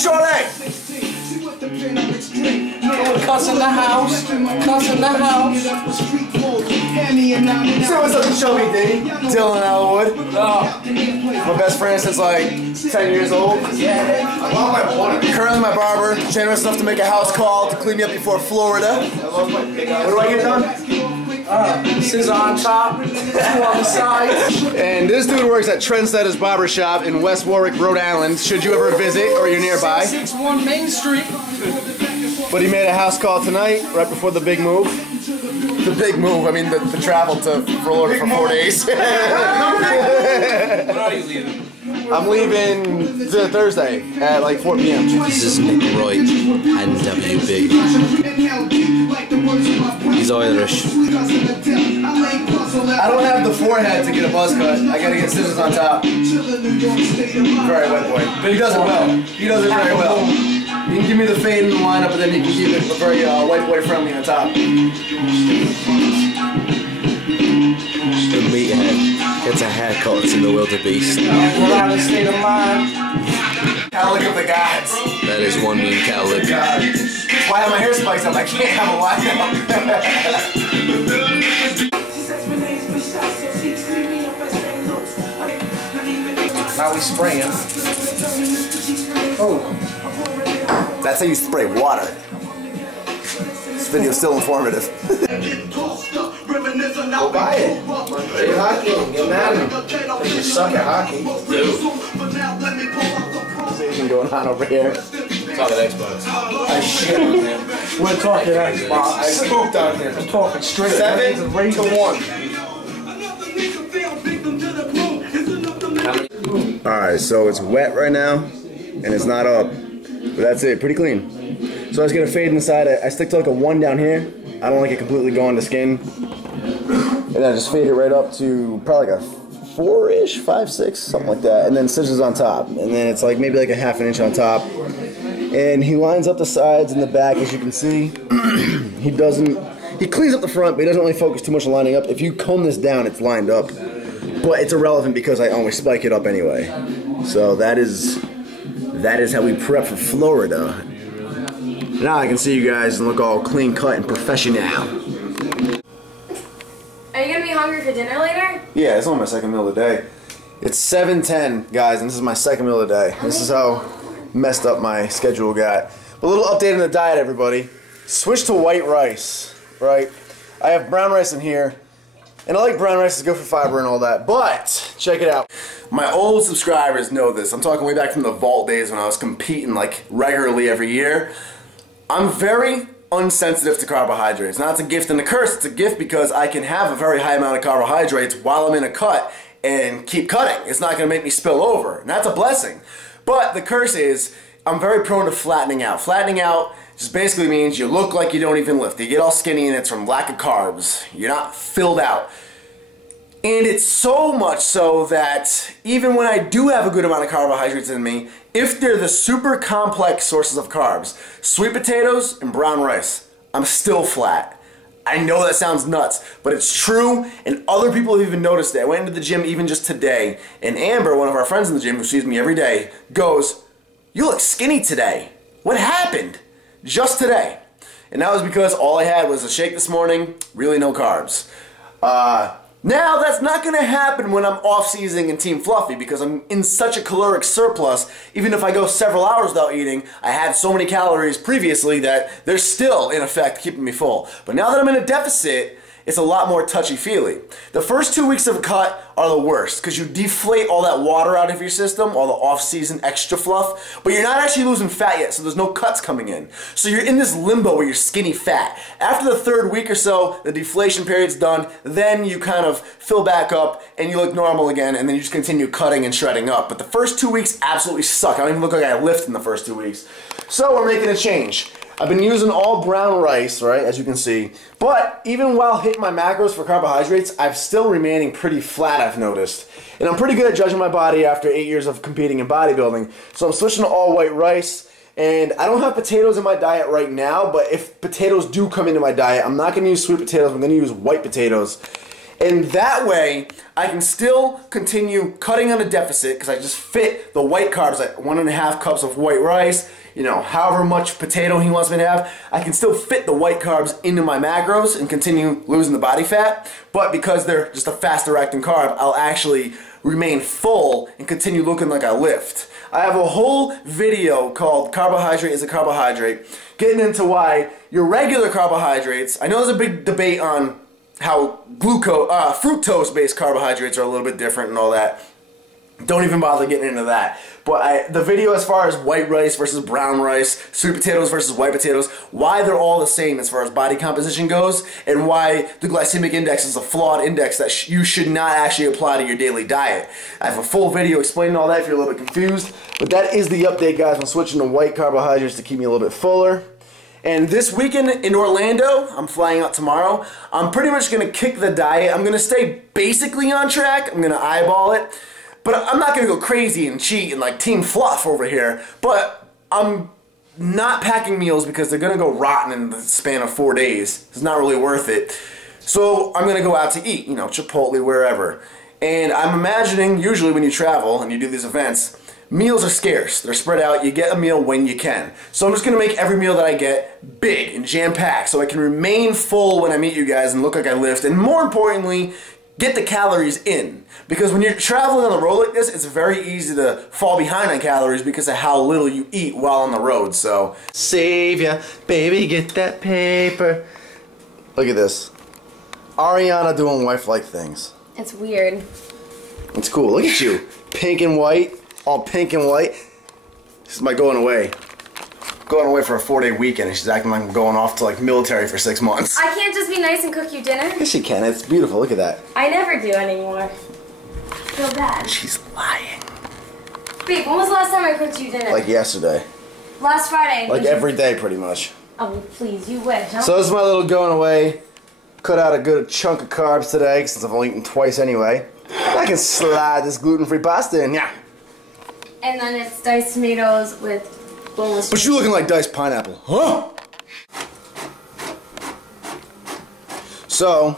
Charlie! Cuss in the house. Cuss in the house. Say what's up to Chubby D. Dylan Elwood. My best friend since like 10 years old. Currently my barber. Generous enough to make a house call to clean me up before Florida. What do I get done? Scissor on top, two on the sides. And this dude works at Trendsetter's Barbershop in West Warwick, Rhode Island. Should you ever visit or you're nearby. 661 Main Street. But he made a house call tonight, right before the big move. The big move, I mean the travel to Florida for 4 days. When are you leaving? I'm leaving Thursday at like 4 p.m. This is Wright, NWB. He's Irish. I don't have the forehead to get a buzz cut. I gotta get scissors on top. Very white boy. But he does it well. He does it very well. You can give me the fade in the lineup, but then you can keep it very white boy friendly on top. The meathead gets a haircut in the wildebeest. We're out of state of mind. Cowlick of the gods. That is one mean cowlick. God. Why have my hair spikes up? I can't have a lineup. Now we spraying. Oh. That's how you spray water. This video's still informative. Go buy it. Play hockey. Get mad at me. You suck at hockey. Dude. Conversation going on over here. Talking Xbox. I shit, man. We're talking Xbox. I spooked out here. I'm talking straight. 7 to 1. Alright, so it's wet right now, and it's not up. But that's it, pretty clean. So I was gonna fade inside. I stick to like a 1 down here. I don't like it completely going to skin. And then I just fade it right up to probably like a 4-ish, 5, 6, something like that. And then scissors on top. And then it's like maybe like a ½ an inch on top. And he lines up the sides and the back, as you can see. He cleans up the front, but he doesn't really focus too much on lining up. If you comb this down, it's lined up. But it's irrelevant because I always spike it up anyway. So that is how we prep for Florida. Now I can see you guys and look all clean cut and professional. Are you gonna be hungry for dinner later? Yeah, it's only my second meal of the day. It's 7:10, guys, and this is my second meal of the day. This is how messed up my schedule got. But a little update on the diet, everybody. Switch to white rice, right? I have brown rice in here. And I like brown rice, it's good for fiber and all that, but check it out. My old subscribers know this. I'm talking way back from the vault days when I was competing like regularly every year. I'm very unsensitive to carbohydrates. Now it's a gift and a curse. It's a gift because I can have a very high amount of carbohydrates while I'm in a cut and keep cutting. It's not going to make me spill over, and that's a blessing. But the curse is I'm very prone to flattening out. Flattening out just basically means you look like you don't even lift. You get all skinny and it's from lack of carbs. You're not filled out. And it's so much so that even when I do have a good amount of carbohydrates in me, if they're the super complex sources of carbs, sweet potatoes and brown rice, I'm still flat. I know that sounds nuts, but it's true, and other people have even noticed it. I went into the gym even just today, and Amber, one of our friends in the gym who sees me every day, goes, "You look skinny today. What happened?" Just today. And that was because all I had was a shake this morning, really no carbs. Now that's not going to happen when I'm off-seasoning in Team Fluffy because I'm in such a caloric surplus. Even if I go several hours without eating, I had so many calories previously that they're still in effect keeping me full. But now that I'm in a deficit, it's a lot more touchy-feely. The first 2 weeks of a cut are the worst because you deflate all that water out of your system, all the off-season extra fluff, but you're not actually losing fat yet, so there's no cuts coming in. So you're in this limbo where you're skinny fat. After the 3rd week or so, the deflation period's done, then you kind of fill back up and you look normal again, and then you just continue cutting and shredding up. But the first 2 weeks absolutely suck. I don't even look like I lift in the first 2 weeks. So we're making a change. I've been using all brown rice, right, as you can see, but even while hitting my macros for carbohydrates, I'm still remaining pretty flat, I've noticed. And I'm pretty good at judging my body after 8 years of competing in bodybuilding, so I'm switching to all white rice, and I don't have potatoes in my diet right now, but if potatoes do come into my diet, I'm not going to use sweet potatoes, I'm going to use white potatoes. And that way, I can still continue cutting on a deficit because I just fit the white carbs, like 1.5 cups of white rice, you know, however much potato he wants me to have. I can still fit the white carbs into my macros and continue losing the body fat. But because they're just a faster acting carb, I'll actually remain full and continue looking like I lift. I have a whole video called Carbohydrate is a Carbohydrate, getting into why your regular carbohydrates, I know there's a big debate on how fructose-based carbohydrates are a little bit different and all that. Don't even bother getting into that. But the video as far as white rice versus brown rice, sweet potatoes versus white potatoes, why they're all the same as far as body composition goes, and why the glycemic index is a flawed index that you should not actually apply to your daily diet. I have a full video explaining all that if you're a little bit confused. But that is the update, guys. I'm switching to white carbohydrates to keep me a little bit fuller. And this weekend in Orlando, I'm flying out tomorrow, I'm pretty much going to kick the diet. I'm going to stay basically on track. I'm going to eyeball it. But I'm not going to go crazy and cheat and like Team Fluff over here. But I'm not packing meals because they're going to go rotten in the span of 4 days. It's not really worth it. So I'm going to go out to eat, you know, Chipotle, wherever. And I'm imagining, usually when you travel and you do these events, meals are scarce. They're spread out. You get a meal when you can. So I'm just going to make every meal that I get big and jam-packed so I can remain full when I meet you guys and look like I lift. And more importantly, get the calories in. Because when you're traveling on the road like this, it's very easy to fall behind on calories because of how little you eat while on the road. So, Save ya, baby, get that paper. look at this. Ariana doing wife-like things. It's weird. It's cool. Look at you. Pink and white. All pink and white. This is my going away. Going away for a 4-day weekend and she's acting like I'm going off to like military for 6 months. I can't just be nice and cook you dinner. Yes, she can. It's beautiful. Look at that. I never do anymore. I feel bad. She's lying. Babe, when was the last time I cooked you dinner? Like yesterday. Last Friday. Like every day, pretty much. Oh, please, you wish. Huh? So this is my little going away. Cut out a good chunk of carbs today since I've only eaten twice anyway. I can slide this gluten-free pasta in, yeah. And then it's diced tomatoes with boneless. But you looking like diced pineapple, huh? So,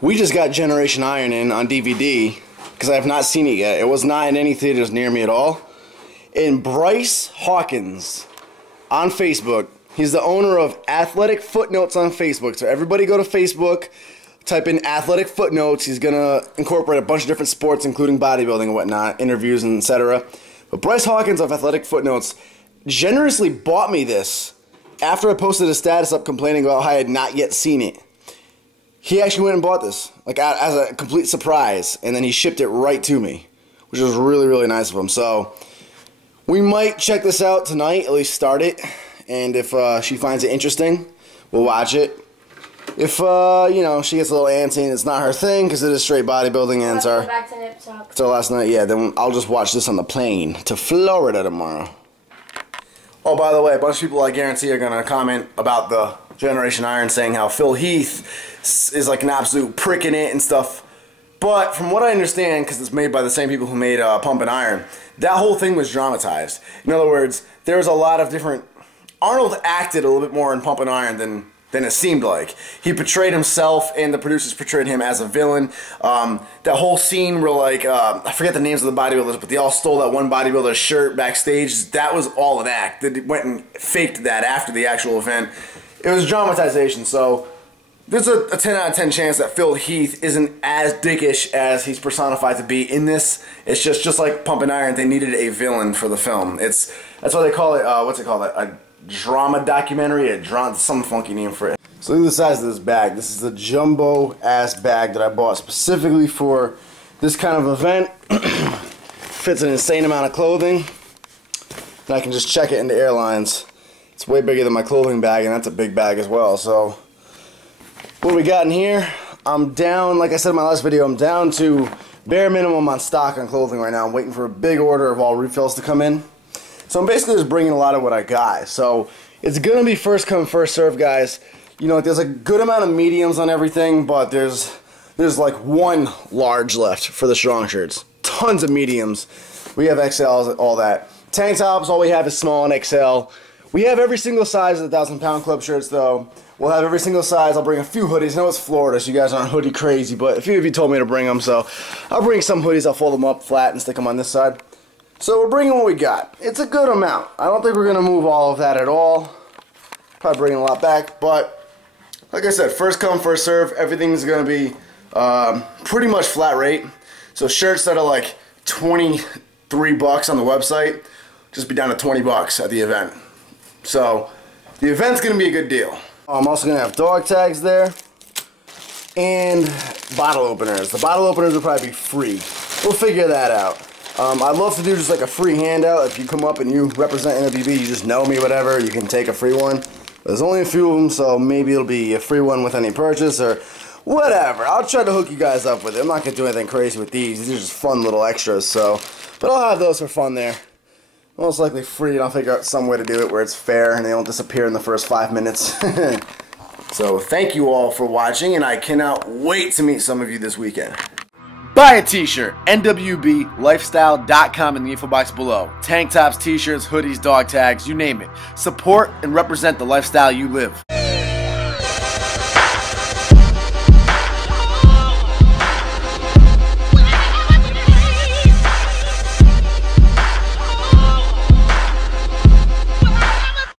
we just got Generation Iron in on DVD because I have not seen it yet. It was not in any theaters near me at all. And Bryce Hawkins on Facebook, he's the owner of Athletic Footnotes on Facebook. So everybody go to Facebook, type in Athletic Footnotes. He's going to incorporate a bunch of different sports, including bodybuilding and whatnot, interviews and etc. But Bryce Hawkins of Athletic Footnotes generously bought me this after I posted a status up complaining about how I had not yet seen it. He actually went and bought this, like as a complete surprise, and then he shipped it right to me, which was really, really nice of him. So we might check this out tonight, at least start it, and if she finds it interesting, we'll watch it. If, you know, she gets a little antsy and it's not her thing, because it is straight bodybuilding and it's our last night, yeah, then I'll just watch this on the plane to Florida tomorrow. Oh, by the way, a bunch of people I guarantee are going to comment about the Generation Iron saying how Phil Heath is like an absolute prick in it and stuff. But from what I understand, because it's made by the same people who made Pump and Iron, that whole thing was dramatized. In other words, there's a lot of different... Arnold acted a little bit more in Pump and Iron than it seemed like. He portrayed himself, and the producers portrayed him as a villain. That whole scene where, like, I forget the names of the bodybuilders, but they all stole that one bodybuilder's shirt backstage. That was all an act. They went and faked that after the actual event. It was dramatization, so there's a 10 out of 10 chance that Phil Heath isn't as dickish as he's personified to be in this. It's just like Pump and Iron, they needed a villain for the film. That's why they call it, what's it called? A drama documentary, some funky name for it. So look at the size of this bag. This is a jumbo ass bag that I bought specifically for this kind of event. Fits an insane amount of clothing, and I can just check it into airlines. It's way bigger than my clothing bag, and that's a big bag as well. So what we got in here, I'm down, like I said in my last video, I'm down to bare minimum on stock on clothing right now. I'm waiting for a big order of all refills to come in. So I'm basically just bringing a lot of what I got. So it's going to be first come, first serve, guys. You know, there's a good amount of mediums on everything, but there's like one large left for the strong shirts. Tons of mediums. We have XLs, all that. Tank tops, all we have is small and XL. We have every single size of the 1,000 Pound Club shirts, though. We'll have every single size. I'll bring a few hoodies. I know it's Florida, so you guys aren't hoodie crazy, but a few of you told me to bring them, so I'll bring some hoodies. I'll fold them up flat and stick them on this side. So we're bringing what we got. It's a good amount. I don't think we're going to move all of that at all. Probably bringing a lot back, but like I said, first come, first serve. Everything's going to be pretty much flat rate. So shirts that are like $23 on the website, just be down to $20 at the event. So the event's going to be a good deal. I'm also going to have dog tags there and bottle openers. The bottle openers will probably be free. We'll figure that out. I'd love to do just like a free handout. If you come up and you represent NWB, you just know me, whatever, you can take a free one. There's only a few of them, so maybe it'll be a free one with any purchase or whatever. I'll try to hook you guys up with it. I'm not going to do anything crazy with these. These are just fun little extras, so. But I'll have those for fun there. Most likely free, and I'll figure out some way to do it where it's fair and they don't disappear in the first 5 minutes. So thank you all for watching, and I cannot wait to meet some of you this weekend. Buy a t-shirt, nwblifestyle.com in the info box below. Tank tops, t-shirts, hoodies, dog tags, you name it. Support and represent the lifestyle you live.